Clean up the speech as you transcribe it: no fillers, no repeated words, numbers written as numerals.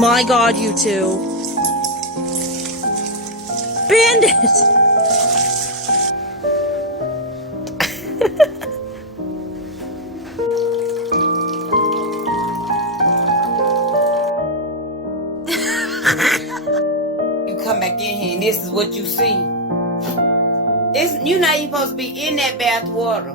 My God, you two. Bandit! You come back in here and this is what you see. It's, you know you're supposed to be in that bath water.